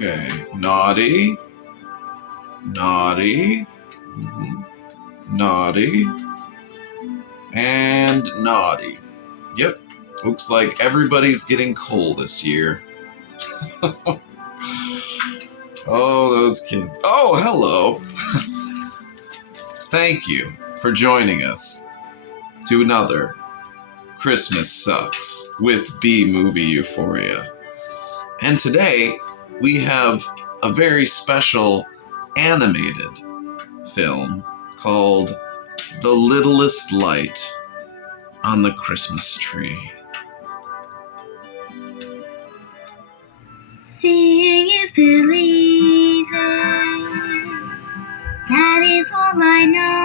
Okay, naughty, naughty, naughty, and naughty. Yep, looks like everybody's getting coal this year. Oh, those kids. Oh, hello. Thank you for joining us to another X-Mas Sux with B-movie euphoria. And today we have a very special animated film called The Littlest Light on the Christmas Tree. Seeing is believing, that is all I know.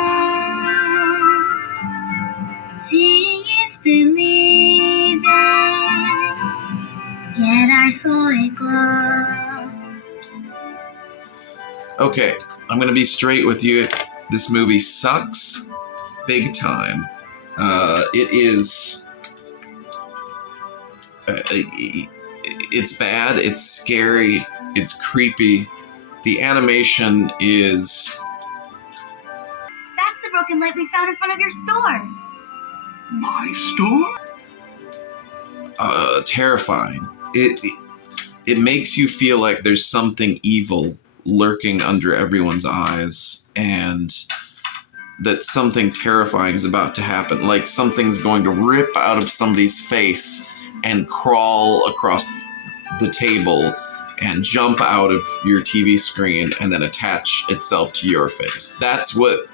Seeing is believing, yet I saw it glow. Okay, I'm gonna be straight with you. This movie sucks big time. It's bad, it's scary, it's creepy. The animation is... That's the broken light we found in front of your store. My store? Terrifying. It makes you feel like there's something evil lurking under everyone's eyes, and that something terrifying is about to happen. Like something's going to rip out of somebody's face and crawl across the table and jump out of your TV screen and then attach itself to your face. That's what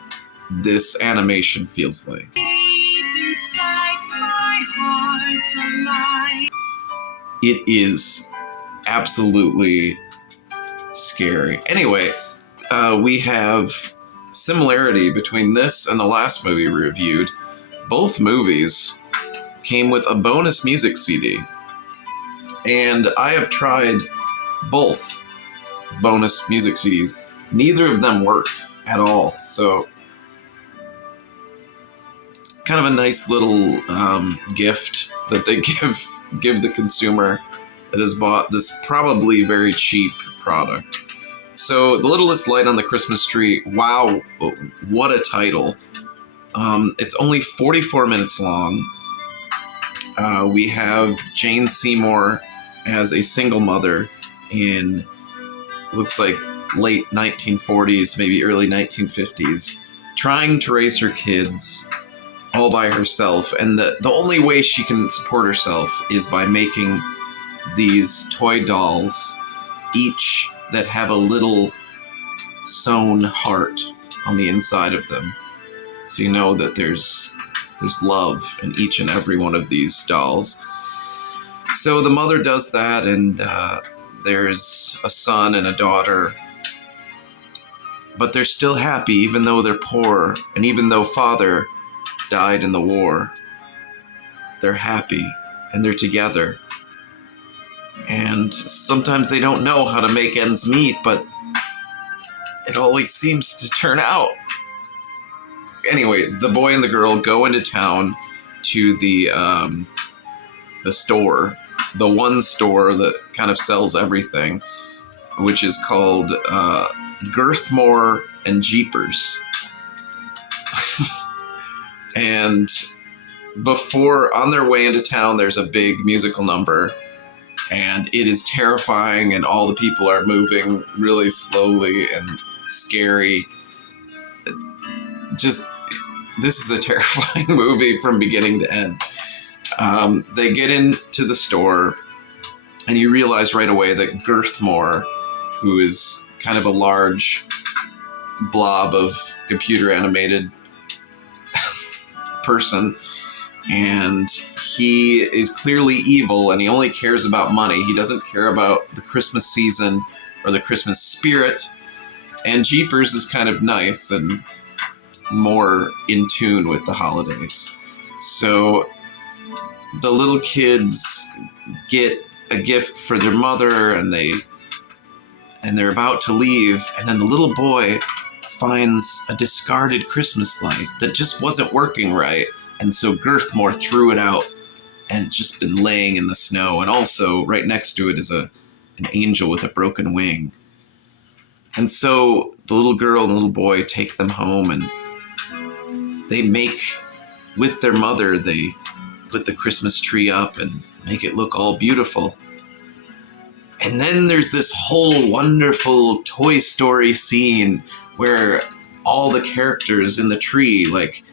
this animation feels like. Inside my heart's alive. It is absolutely scary. Anyway, we have similarity between this and the last movie we reviewed. Both movies came with a bonus music CD. And I have tried both bonus music CDs. Neither of them work at all. So, kind of a nice little gift that they give the consumer that has bought this probably very cheap product. So, The Littlest Light on the Christmas Tree. Wow, what a title. It's only 44 minutes long. We have Jane Seymour as a single mother in, looks like, late 1940s, maybe early 1950s, trying to raise her kids all by herself. And the only way she can support herself is by making these toy dolls, each that have a little sewn heart on the inside of them. So you know that there's love in each and every one of these dolls. So the mother does that, and there's a son and a daughter. But they're still happy, even though they're poor, and even though father died in the war. They're happy, and they're together. And sometimes they don't know how to make ends meet, but it always seems to turn out. Anyway, the boy and the girl go into town to the store, the one store that kind of sells everything, which is called Girthmore and Jeepers. And on their way into town, there's a big musical number, and it is terrifying, and all the people are moving really slowly and scary. This is a terrifying movie from beginning to end. They get into the store, and you realize right away that Girthmore, who is kind of a large blob of computer animated person, and he is clearly evil, and he only cares about money. He doesn't care about the Christmas season or the Christmas spirit. And Jeepers is kind of nice and more in tune with the holidays. So the little kids get a gift for their mother, and they're about to leave, and then the little boy finds a discarded Christmas light that just wasn't working right, and so Girthmore threw it out, and it's just been laying in the snow. And also right next to it is an angel with a broken wing. And so the little girl and the little boy take them home, and they make, with their mother, they put the Christmas tree up and make it look all beautiful. And then there's this whole wonderful Toy Story scene where all the characters in the tree, like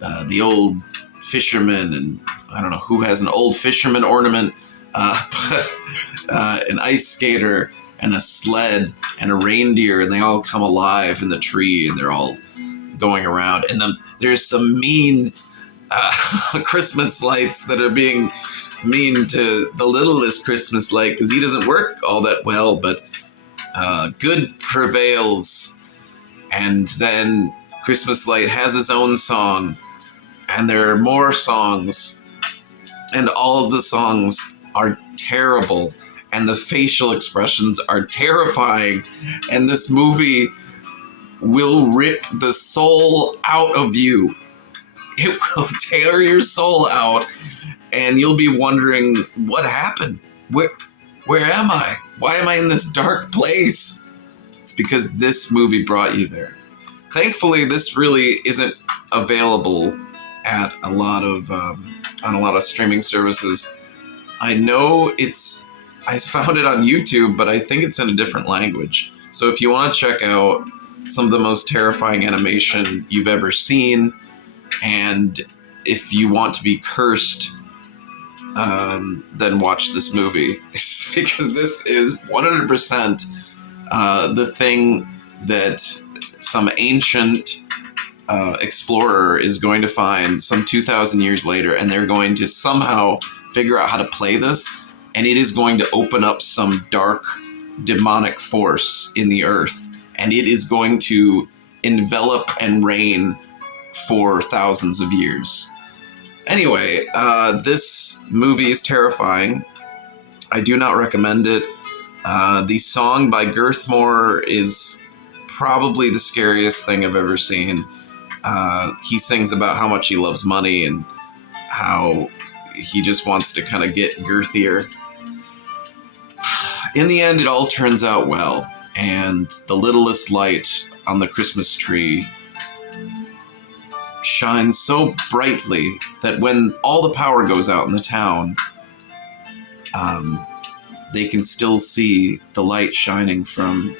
the old fisherman, and I don't know who has an old fisherman ornament, but an ice skater and a sled and a reindeer, and they all come alive in the tree, and they're all going around. And then there's some mean Christmas lights that are being mean to the littlest Christmas light because he doesn't work all that well, but good prevails. And then Christmas Light has his own song, and there are more songs, and all of the songs are terrible, and the facial expressions are terrifying, and this movie will rip the soul out of you. It will tear your soul out, and you'll be wondering, what happened? Where am I? Why am I in this dark place? It's because this movie brought you there. Thankfully, this really isn't available at a lot of on a lot of streaming services. I know I found it on YouTube, but I think it's in a different language. So if you want to check out some of the most terrifying animation you've ever seen, and if you want to be cursed, then watch this movie. Because this is 100% the thing that some ancient explorer is going to find some 2,000 years later, and they're going to somehow figure out how to play this, and it is going to open up some dark demonic force in the earth, and it is going to envelop and reign for thousands of years. Anyway, this movie is terrifying. I do not recommend it. The song by Girthmore is probably the scariest thing I've ever seen. He sings about how much he loves money and how he just wants to kind of get girthier. In the end, it all turns out well, and the littlest light on the Christmas tree shines so brightly that when all the power goes out in the town, they can still see the light shining from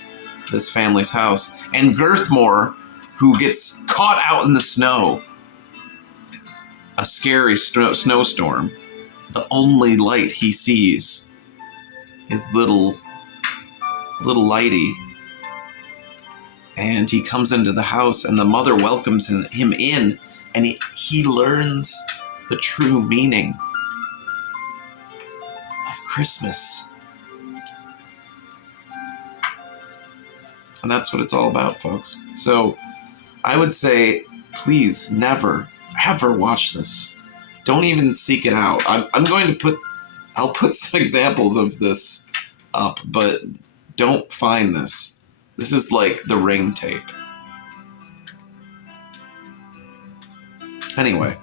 this family's house. And Girthmore, who gets caught out in the snow, a scary snowstorm, the only light he sees is little lighty. And he comes into the house, and the mother welcomes him in, and he learns the true meaning of Christmas. And that's what it's all about, folks. So I would say, please never, ever watch this. Don't even seek it out. I'll put some examples of this up, but don't find this. This is like The Ring tape. Anyway,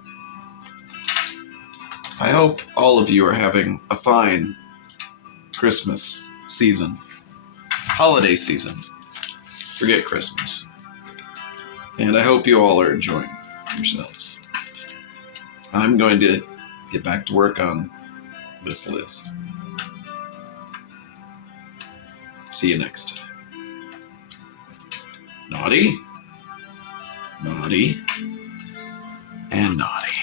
I hope all of you are having a fine Christmas season. Holiday season. Forget Christmas. And I hope you all are enjoying yourselves. I'm going to get back to work on this list. See you next time. Naughty, naughty, and naughty.